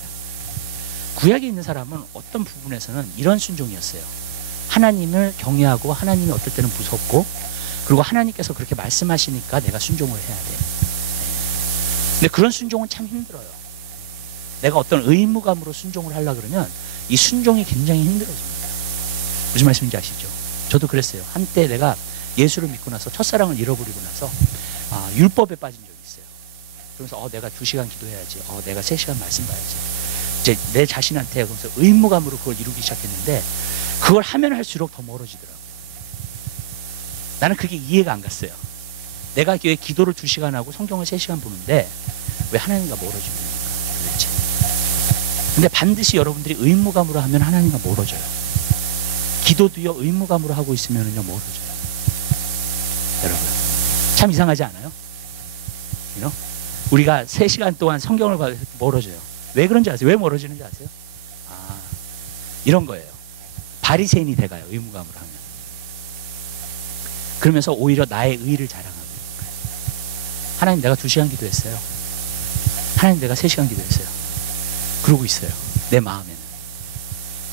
구약에 있는 사람은 어떤 부분에서는 이런 순종이었어요. 하나님을 경외하고 하나님이 어떨 때는 무섭고 그리고 하나님께서 그렇게 말씀하시니까 내가 순종을 해야 돼. 근데 그런 순종은 참 힘들어요. 내가 어떤 의무감으로 순종을 하려고 그러면 이 순종이 굉장히 힘들어집니다. 무슨 말씀인지 아시죠? 저도 그랬어요. 한때 내가 예수를 믿고 나서 첫사랑을 잃어버리고 나서 율법에 빠진 적이 있어요. 그러면서 내가 2시간 기도해야지. 내가 3시간 말씀 봐야지. 이제 내 자신한테 그러면서 의무감으로 그걸 이루기 시작했는데 그걸 하면 할수록 더 멀어지더라고요. 나는 그게 이해가 안 갔어요. 내가 왜 기도를 2시간 하고 성경을 3시간 보는데 왜 하나님과 멀어지는 겁니까 도대체? 근데 반드시 여러분들이 의무감으로 하면 하나님과 멀어져요. 기도도요 의무감으로 하고 있으면요 멀어져요. 여러분 참 이상하지 않아요? 우리가 3시간 동안 성경을 봐도 멀어져요. 왜 그런지 아세요? 왜 멀어지는지 아세요? 이런 거예요. 바리새인이 돼가요. 의무감으로 하면. 그러면서 오히려 나의 의의를 자랑하고 있는 거예요. 하나님 내가 2시간 기도했어요. 하나님 내가 3시간 기도했어요. 그러고 있어요. 내 마음에는.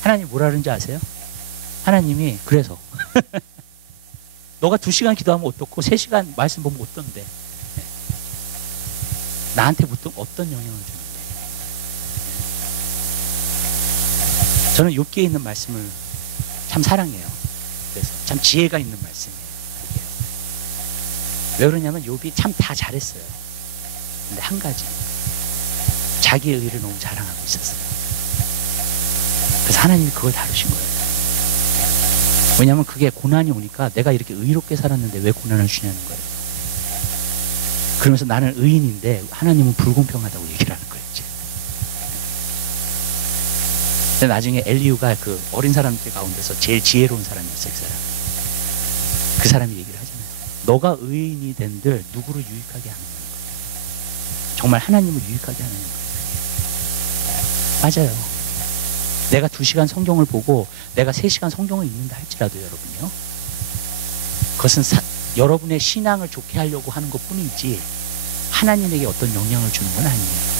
하나님 뭐라 그러는지 아세요? 하나님이 그래서 너가 2시간 기도하면 어떻고 3시간 말씀 보면 어떤데 나한테 보통 어떤 영향을 주는데. 저는 욥기에 있는 말씀을 참 사랑해요. 그래서 참 지혜가 있는 말씀이에요. 그게요. 왜 그러냐면 욥이 참 다 잘했어요. 근데 한 가지 자기의 의를 너무 자랑하고 있었어요. 그래서 하나님이 그걸 다루신 거예요. 왜냐하면 그게 고난이 오니까 내가 이렇게 의롭게 살았는데 왜 고난을 주냐는 거예요. 그러면서 나는 의인인데 하나님은 불공평하다고 얘기를 하는 거예요. 이제. 근데 나중에 엘리후가 그 어린 사람들 가운데서 제일 지혜로운 사람이었어요. 그 사람. 그 사람이 얘기를 하잖아요. 너가 의인이 된들 누구를 유익하게 하느냐는 거예요. 정말 하나님을 유익하게 하느냐는 거예요. 맞아요. 내가 2시간 성경을 보고 내가 3시간 성경을 읽는다 할지라도 여러분요. 그것은 여러분의 신앙을 좋게 하려고 하는 것 뿐이지 하나님에게 어떤 영향을 주는 건 아니에요.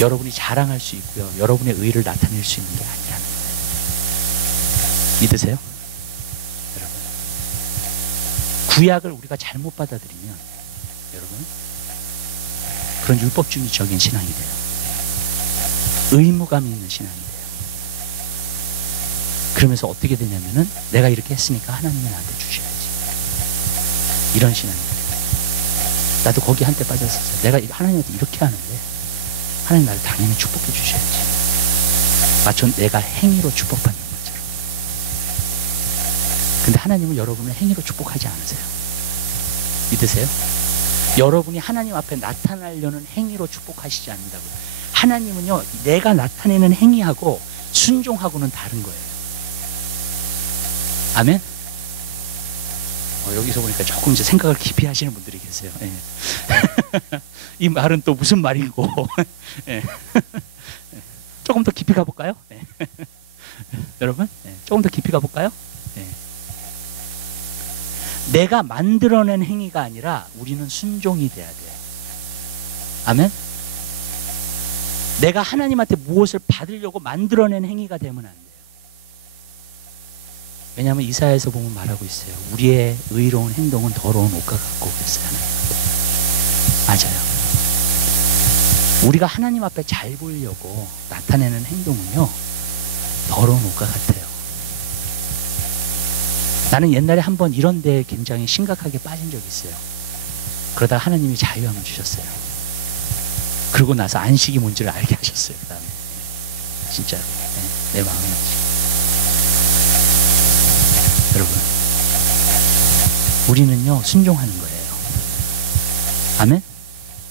여러분이 자랑할 수 있고요. 여러분의 의의를 나타낼 수 있는 게 아니라는 거예요. 믿으세요? 여러분. 구약을 우리가 잘못 받아들이면 여러분 그런 율법주의적인 신앙이 돼요. 의무감이 있는 신앙이 돼요. 그러면서 어떻게 되냐면은 내가 이렇게 했으니까 하나님이 나한테 주셔야지. 이런 신앙이 돼요. 나도 거기 한때 빠졌었어요. 내가 하나님한테 이렇게 하는데 하나님 나를 당연히 축복해 주셔야지. 마치 내가 행위로 축복받는 것처럼. 근데 하나님은 여러분을 행위로 축복하지 않으세요. 믿으세요? 여러분이 하나님 앞에 나타나려는 행위로 축복하시지 않는다고요. 하나님은요 내가 나타내는 행위하고 순종하고는 다른 거예요. 아멘? 여기서 보니까 조금 이제 생각을 깊이 하시는 분들이 계세요. 예. 이 말은 또 무슨 말이고 예. 조금 더 깊이 가볼까요? 예. 여러분 조금 더 깊이 가볼까요? 예. 내가 만들어낸 행위가 아니라 우리는 순종이 돼야 돼. 아멘? 내가 하나님한테 무엇을 받으려고 만들어낸 행위가 되면 안 돼요. 왜냐하면 이사야에서 보면 말하고 있어요. 우리의 의로운 행동은 더러운 옷과 같고 그랬어요. 맞아요. 우리가 하나님 앞에 잘 보이려고 나타내는 행동은요 더러운 옷과 같아요. 나는 옛날에 한번 이런 데에 굉장히 심각하게 빠진 적이 있어요. 그러다가 하나님이 자유함을 주셨어요. 그러고 나서 안식이 뭔지를 알게 하셨어요. 그 다음에 진짜로 내 마음에. 여러분 우리는요 순종하는 거예요. 아멘?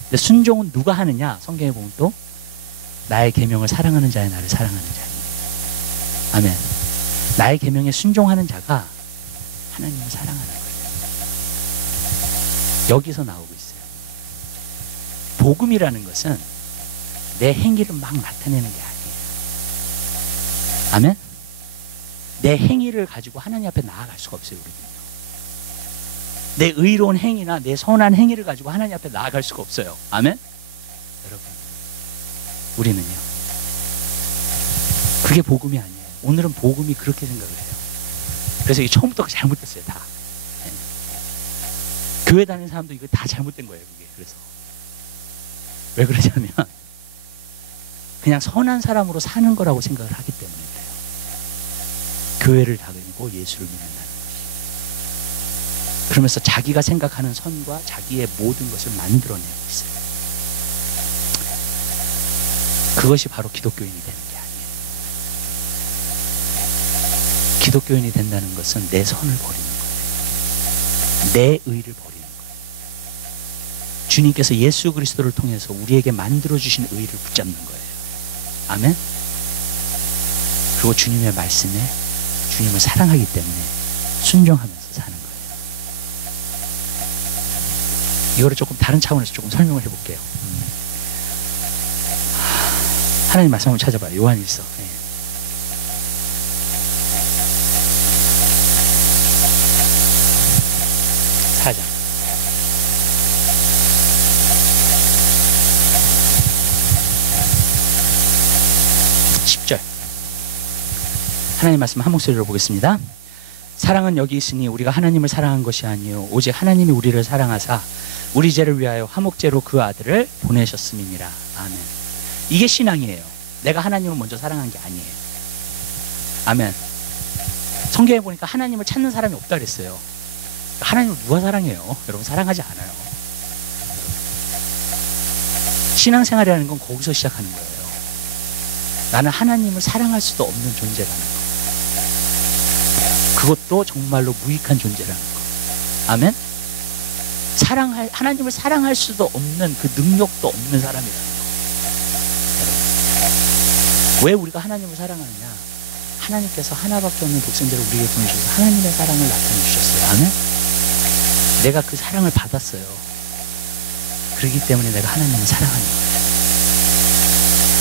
근데 순종은 누가 하느냐? 성경에 보면 또 나의 계명을 사랑하는 자의 나를 사랑하는 자니. 아멘. 나의 계명에 순종하는 자가 하나님을 사랑하는 거예요. 여기서 나오고 있어요. 복음이라는 것은 내 행위를 막 나타내는 게 아니에요. 아멘? 내 행위를 가지고 하나님 앞에 나아갈 수가 없어요. 우리는요. 내 의로운 행위나 내 선한 행위를 가지고 하나님 앞에 나아갈 수가 없어요. 아멘? 여러분, 우리는요, 그게 복음이 아니에요. 오늘은 복음이 그렇게 생각을 해요. 그래서 이게 처음부터 잘못됐어요. 다. 네. 교회 다니는 사람도 이거 다 잘못된 거예요. 그게. 그래서 왜 그러냐면 그냥 선한 사람으로 사는 거라고 생각을 하기 때문에 그래요. 교회를 다니고 예수를 믿는다는 것이. 그러면서 자기가 생각하는 선과 자기의 모든 것을 만들어내고 있어요. 그것이 바로 기독교인이 되는 게 아니에요. 기독교인이 된다는 것은 내 선을 버리는 거예요. 내 의를 버리는 거예요. 주님께서 예수 그리스도를 통해서 우리에게 만들어주신 의를 붙잡는 거예요. 아멘? 그리고 주님의 말씀에 주님을 사랑하기 때문에 순종하면서 사는 거예요. 이거를 조금 다른 차원에서 조금 설명을 해볼게요. 하나님 말씀 한번 찾아봐요. 요한일서. 네. 사장. 10절. 하나님 말씀 한 목소리로 보겠습니다. 사랑은 여기 있으니 우리가 하나님을 사랑한 것이 아니요 오직 하나님이 우리를 사랑하사 우리 죄를 위하여 화목제로 그 아들을 보내셨음이니라. 아멘. 이게 신앙이에요. 내가 하나님을 먼저 사랑한 게 아니에요. 아멘. 성경에 보니까 하나님을 찾는 사람이 없다 그랬어요. 하나님을 누가 사랑해요? 여러분, 사랑하지 않아요. 신앙생활이라는 건 거기서 시작하는 거예요. 나는 하나님을 사랑할 수도 없는 존재라는 거. 그것도 정말로 무익한 존재라는 거. 아멘? 하나님을 사랑할 수도 없는 그 능력도 없는 사람이라는 거. 왜 우리가 하나님을 사랑하느냐? 하나님께서 하나밖에 없는 독생자를 우리에게 보내주셔서 하나님의 사랑을 나타내 주셨어요. 아멘? 내가 그 사랑을 받았어요. 그렇기 때문에 내가 하나님을 사랑하는 거예요.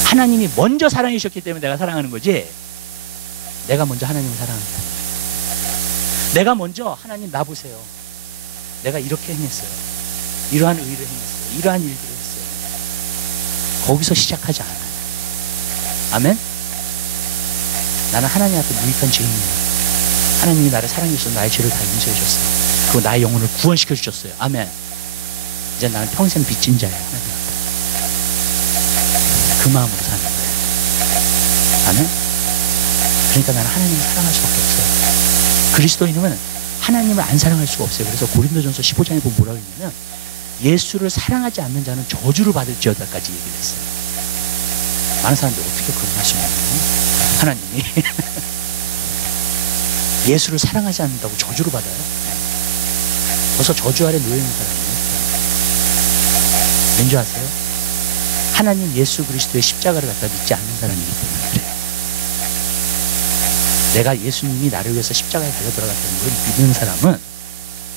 하나님이 먼저 사랑해 주셨기 때문에 내가 사랑하는 거지, 내가 먼저 하나님을 사랑하는 게 아니에요. 내가 먼저 하나님 나 보세요. 내가 이렇게 행했어요. 이러한 의를 행했어요. 이러한 일들을 했어요. 거기서 시작하지 않아요. 아멘? 나는 하나님 앞에 무익한 죄인이에요. 하나님이 나를 사랑해 주셔서 나의 죄를 다 용서해 주셨어요. 그리고 나의 영혼을 구원시켜 주셨어요. 아멘. 이제 나는 평생 빚진 자예요. 하나님 앞에. 그 마음으로 사는 거예요. 아멘? 그러니까 나는 하나님을 사랑할 수밖에 없어요. 그리스도인은 하나님을 안 사랑할 수가 없어요. 그래서 고린도전서 15장에 보면 뭐라고 했냐면 예수를 사랑하지 않는 자는 저주를 받을지어다까지 얘기를 했어요. 많은 사람들이 어떻게 그런 말씀을 하냐면 하나님이 예수를 사랑하지 않는다고 저주를 받아요? 벌써 저주 아래 놓여 있는 사람이에요. 왠지 아세요? 하나님 예수 그리스도의 십자가를 갖다 믿지 않는 사람이기 때문에 그래요. 내가 예수님이 나를 위해서 십자가에 달려 들어갔다는 걸 믿는 사람은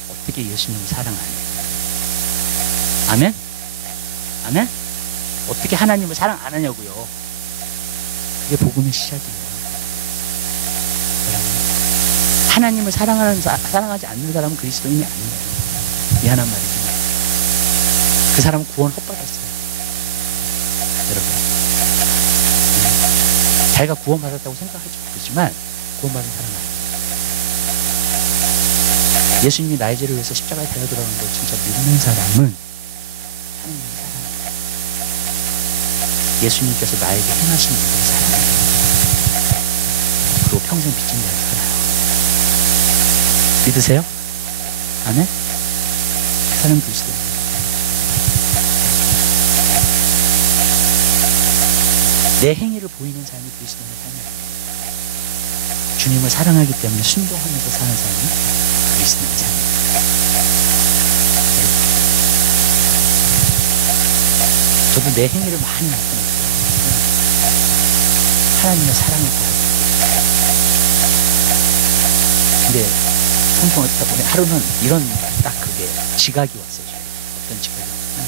어떻게 예수님을 사랑하냐? 아멘? 아멘? 어떻게 하나님을 사랑 안 하냐고요? 그게 복음의 시작이에요. 하나님을 사랑하지 않는 사람은 그리스도인이 아니에요. 미안한 말이지만 그 사람은 구원 헛받았어요. 여러분, 자기가 구원받았다고 생각할지 모르지만 구원받은 사람은 아니에요. 예수님이 나의 죄를 위해서 십자가에 달려 들어가는 걸 진짜 믿는 사람은 하나님을 사랑해요. 예수님께서 나에게 행하신 일을 사랑해요. 그리고 평생 빚진 자를 살아요. 믿으세요? 아멘? 그 사람 그리스도예요. 내 행위를 보이는 삶이 그리스도인의 삶이에요. 주님을 사랑하기 때문에 순종하면서 사는 삶이 그리스도인의 삶이에요. 저도 내 행위를 많이 나타냈어요. 하나님의 사랑을 보여요. 근데 성경을 듣다 보니 하루는 이런 딱 그게 지각이 왔어요. 어떤 지각이 왔어요.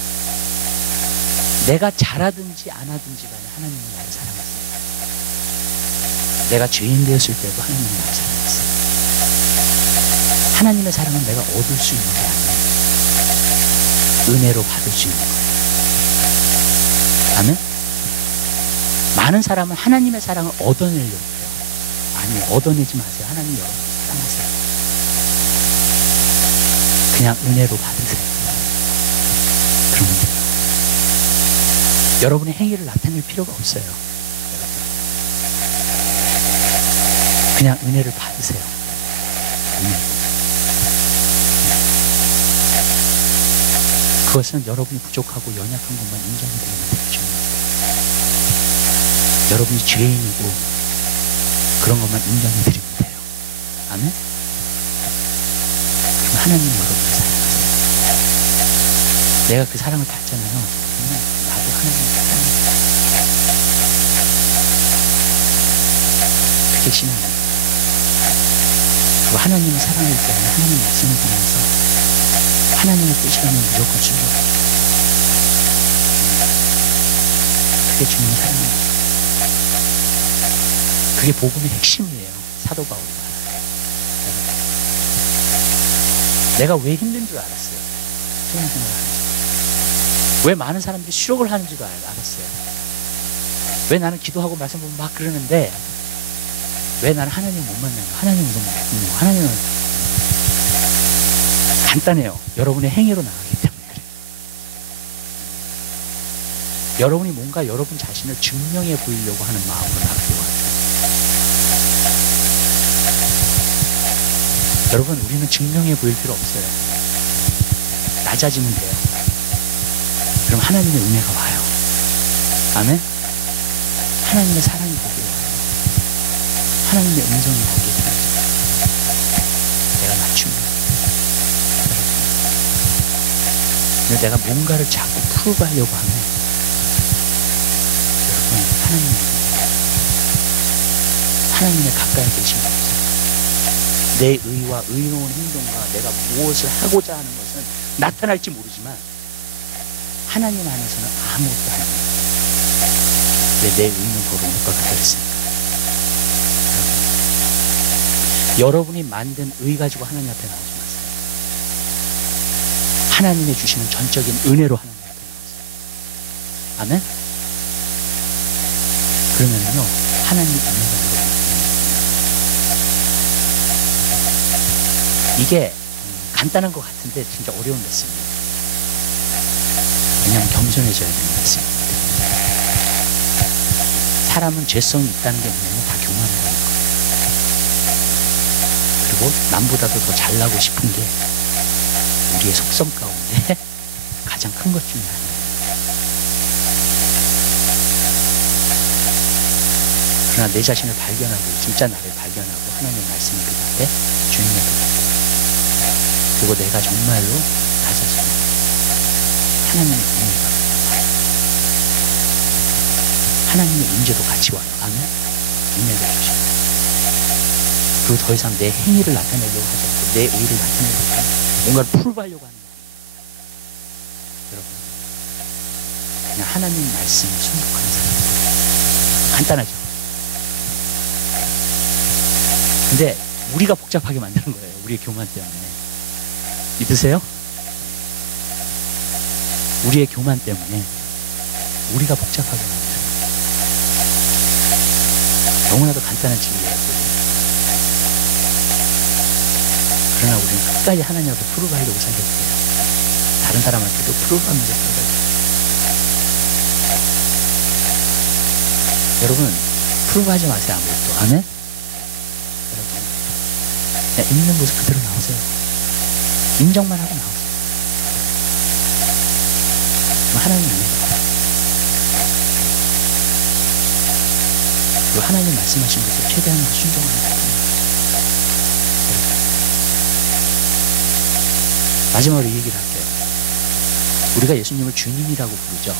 내가 잘하든지 안 하든지 간에 하나님이 나를 사랑했어요. 내가 죄인 되었을 때도 하나님이 나를 사랑했어요. 하나님의 사랑은 내가 얻을 수 있는 게 아니에요. 은혜로 받을 수 있는 거예요. 아멘? 많은 사람은 하나님의 사랑을 얻어내려고 해요. 아니요, 얻어내지 마세요. 하나님 여러분을 사랑하세요. 그냥 은혜로 받으세요. 그러면 돼요. 여러분의 행위를 나타낼 필요가 없어요. 그냥 은혜를 받으세요. 은혜. 그것은 여러분이 부족하고 연약한 것만 인정이 되는 되죠. 여러분이 죄인이고 그런 것만 인정해 드리면 돼요. 아멘? 그럼 하나님 여러분을 사랑하세요. 내가 그 사랑을 받잖아요. 그러면 나도 하나님을 사랑해요. 그게 신앙이에요. 그리고 하나님을 사랑할 때는 하나님 말씀을 보면서 하나님의 뜻이라면 무조건 순종해요. 그게 주님의 사랑입니다. 그게 복음의 핵심이에요. 사도 바울이 말해요. 내가 왜 힘든 줄 알았어요. 신앙생활을 하면서. 왜 많은 사람들이 수욕을 하는지도 알았어요. 왜 나는 기도하고 말씀 보면 막 그러는데 왜 나는 하나님을 못 만나요? 하나님은 너무 예쁘고 하나님은 간단해요. 여러분의 행위로 나가기 때문에 그래요. 여러분이 뭔가 여러분 자신을 증명해 보이려고 하는 마음으로 나가려고 하죠. 여러분, 우리는 증명해 보일 필요 없어요. 낮아지면 돼요. 그럼 하나님의 은혜가 와요. 아멘? 하나님의 사랑이 거기에 와요. 하나님의 음성이 거기에 들어요. 내가 낮추면. 근데 내가 뭔가를 자꾸 프루브 하려고 하면 여러분, 하나님의 가까이 계신 거예요. 내 의와 의로운 행동과 내가 무엇을 하고자 하는 것은 나타날지 모르지만 하나님 안에서는 아무것도 아니에요. 왜 내 의는 더러운 것과 같았습니까? 여러분이 만든 의 가지고 하나님 앞에 나오지 마세요. 하나님이 주시는 전적인 은혜로 하나님 앞에 나오세요. 아멘? 그러면요, 하나님 은혜가 들어옵니다. 이게 간단한 것 같은데 진짜 어려운 레슨이에요. 왜냐하면 겸손해져야 되는 레슨입니다. 사람은 죄성이 있다는 게 뭐냐면 다 교만한 거예요. 그리고 남보다도 더 잘나고 싶은 게 우리의 속성 가운데 가장 큰 것 중에 하나예요. 그러나 내 자신을 발견하고 진짜 나를 발견하고 하나님의 말씀을 그 앞에 주님의 그 앞에 그리고 내가 정말로 나 자신을 하나님의 은혜가 와요. 하나님의 임재도 같이 와요. 아멘? 은혜를 주시고 그리고 더 이상 내 행위를 나타내려고 하지 않고 내 의를 나타내려고 하는 뭔가를 풀어가려고 하는 거예요. 여러분, 그냥 하나님 말씀을 순종하는 사람. 간단하죠? 근데 우리가 복잡하게 만드는 거예요. 우리의 교만 때문에. 믿으세요? 우리의 교만 때문에 우리가 복잡하게 만드는 거예요. 너무나도 간단한 진리예요. 그러나 우리는 끝까지 하나님 앞에 프루브하려고 살겠어요. 다른 사람한테도 프루브하면서 살아요. 여러분, 프루브하지 마세요. 아무것도. 아멘? 여러분, 그냥 있는 모습 그대로 나오세요. 인정만 하고 나오세요. 하나님 은혜가 그리고 하나님 말씀하신 것을 최대한 순종하는 것입니다. 마지막으로 이 얘기를 할게요. 우리가 예수님을 주님이라고 부르죠.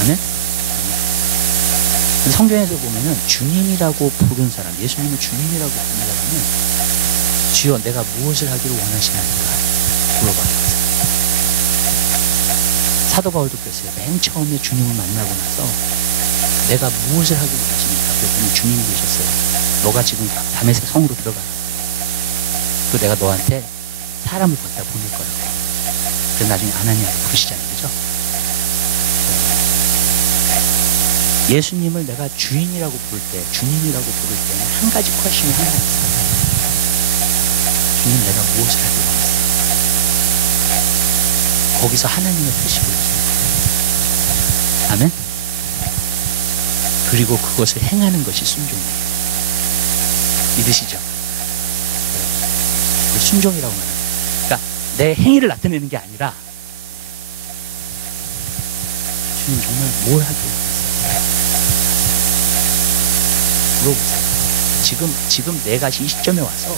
아멘? 성경에서 보면은 주님이라고 부른 사람, 예수님을 주님이라고 부른 사람은 주여 내가 무엇을 하기를 원하시나이까 물어봐요. 사도 바울도 그랬어요. 맨 처음에 주님을 만나고 나서 내가 무엇을 하기를 원하십니까? 그랬더니 주님이 계셨어요. 너가 지금 다메섹 성으로 들어가라. 그리고 내가 너한테 사람을 갖다 보낼 거라고. 그래서 나중에 아나니아를 부르시잖아요. 그죠? 예수님을 내가 주인이라고 부를 때, 주님이라고 부를 때는 한 가지 퀘션이 하나 있어요. 주님 내가 무엇을 하기를 원하세요? 거기서 하나님의 뜻이 보여져요. 아멘? 그리고 그것을 행하는 것이 순종이에요. 믿으시죠? 그 순종이라고 말합니다. 그러니까 내 행위를 나타내는 게 아니라 주님 정말 뭘 하기를 원하세요? 물어보세요. 지금 내가 이 시점에 와서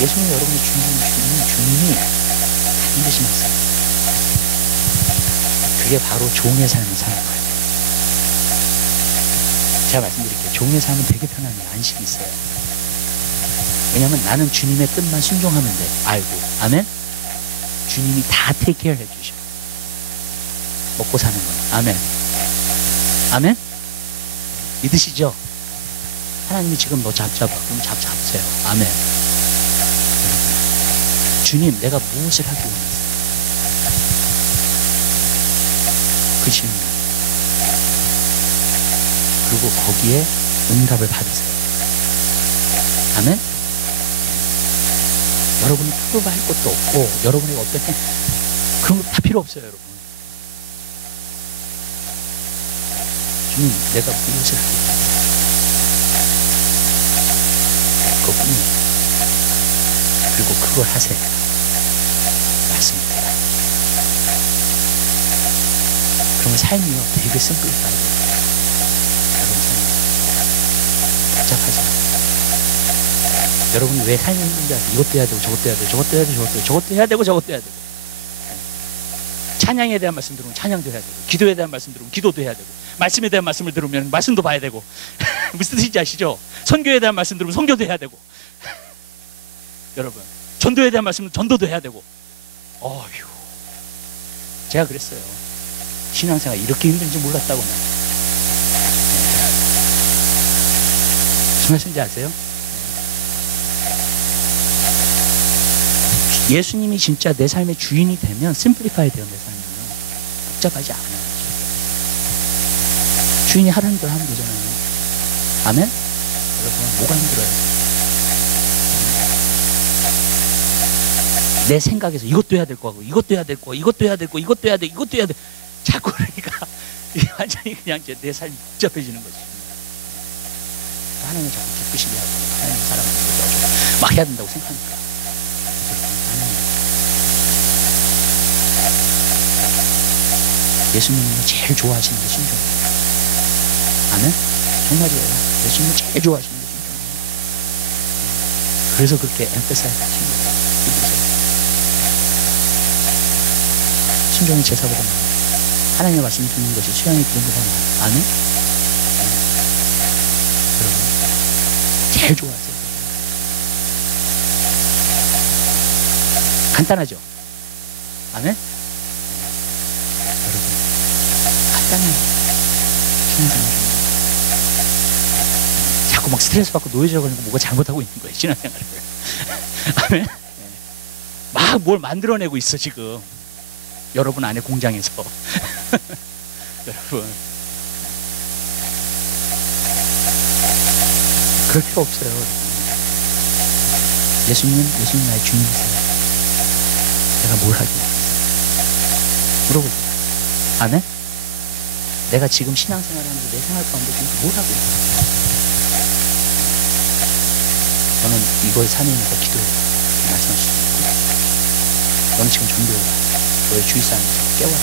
예수님 여러분의 주님이 반드시 말씀하세요. 그게 바로 종의 삶을 사는 거예요. 제가 말씀드릴게요. 종의 삶은 되게 편안해요. 안식이 있어요. 왜냐하면 나는 주님의 뜻만 순종하면 돼. 알고. 아멘? 주님이 다 테이크케어 해주셔. 먹고 사는 거예요. 아멘. 아멘? 믿으시죠? 하나님이 지금 너 잡잡아. 그럼 잡으세요. 아멘. 주님 내가 무엇을 하기 원하세요? 그 질문. 그리고 거기에 응답을 받으세요. 아멘? 여러분이 프로브할 것도 없고 여러분이 어떤 그런 거 다 필요 없어요. 여러분. 주님 내가 무엇을 하기 원하세요? 그것뿐이에요. 그리고 그걸 하세요. 말씀입니다. 그러면 삶이요 되게 심플리파이드. 여러분 삶 복잡하지 않아요. 여러분이 왜 삶이 힘든지 아세요? 이것도 해야 되고 저것도 해야 되고 저것도 해야 되고 저것도 해야 되고 저것도 해야 되고 찬양에 대한 말씀 들으면 찬양도 해야 되고 기도에 대한 말씀 들으면 기도도 해야 되고 말씀에 대한 말씀을 들으면 말씀도 봐야 되고 무슨 뜻인지 아시죠? 선교에 대한 말씀 들으면 선교도 해야 되고 여러분 전도에 대한 말씀은 전도도 해야 되고 어휴 제가 그랬어요. 신앙생활 이렇게 힘든지 몰랐다고 난. 무슨 말씀인지 아세요? 예수님이 진짜 내 삶의 주인이 되면 심플리파이 돼요. 내 삶은 복잡하지 않아요. 주인이 하라는 대로 하면 되잖아요. 아멘? 여러분 뭐가 힘들어요? 내 생각에서 이것도 해야 될 거고 이것도 해야 될 거 이것도 해야 될 거 이것도 해야 돼 이것도 해야 돼 자꾸 그러니까 이게 완전히 그냥 내 삶이 복잡해지는 거지. 하나님 자꾸 기쁘시게 하고 하나님 사랑하고 막 해야 된다고 생각하니까 예수님이 제일 좋아하시는 게 순종이에요. 아멘? 정말이에요. 예수님이 제일 좋아하시는 게 순종이에요. 그래서 그렇게 엠페사이즈 하시는 거예요. 순종이 제사보다 나아요. 하나님의 말씀을 듣는 것이 수양이 기름보다 나아요. 아멘? 여러분 제일 좋아하세요. 간단하죠? 아멘? 여러분 간단해요. 신앙생활은 자꾸 막 스트레스 받고 노예져 걸리고 뭐가 잘못하고 있는 거예요. 신앙생활을. 아멘? 막 뭘 만들어내고 있어 지금. 여러분 안에 공장에서 여러분 그럴 필요 없어요. 예수님 나의 주님이세요. 내가 뭘 하기 원하세요? 물어보세요. 아멘? 내가 지금 신앙생활을 하면서 내 생활 가운데 지금 뭘 하고 있어요? 저는 이걸 사내니까 기도해요. 말씀하실 수 있고 너는 지금 전도해라. 너의 주위 사람을 자꾸 깨워라.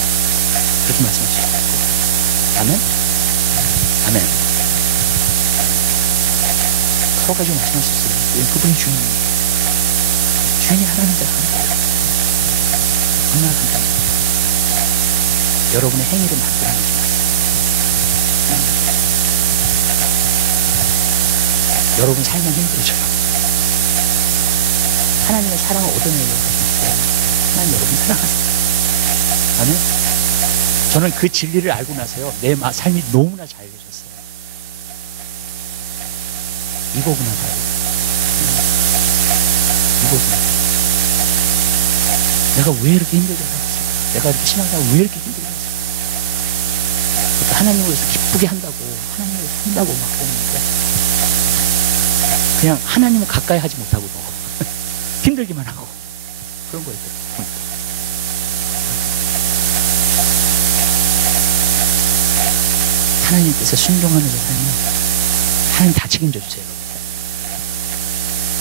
그렇게 말씀하실 수 있고 아멘? 아멘. 여러 가지 말씀할 수 있어요. 왜 그분이 주인이에요. 주인이 하라는 대로 하는 거예요. 얼마나 간단해요. 여러분의 행위를 만들어내지 마세요. 여러분 살면 힘들어져요. 하나님의 사랑을 얻어내려고 하셨어요. 하나님 여러분 사랑하세요. 아멘. 저는 그 진리를 알고 나서요, 내 삶이 너무나 자유해졌어요. 이거구나, 바로. 이거구나. 내가 왜 이렇게 힘들게 살았을까? 내가 이렇게 신앙생활 왜 이렇게 힘들게 살았을까? 그것도 하나님을 위해서 기쁘게 한다고, 하나님을 위해서 한다고 막 그러는데, 그냥 하나님을 가까이 하지 못하고 힘들기만 하고 그런 거였어요. 하나님께서 순종하면서 살면 하나님 다 책임져 주세요.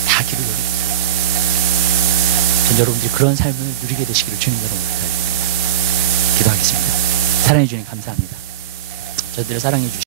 다 기도 여겨주세요. 전 여러분들이 그런 삶을 누리게 되시기를 주님 여러분 부탁드립니다. 기도하겠습니다. 사랑해 주님 감사합니다. 저희들을 사랑해 주시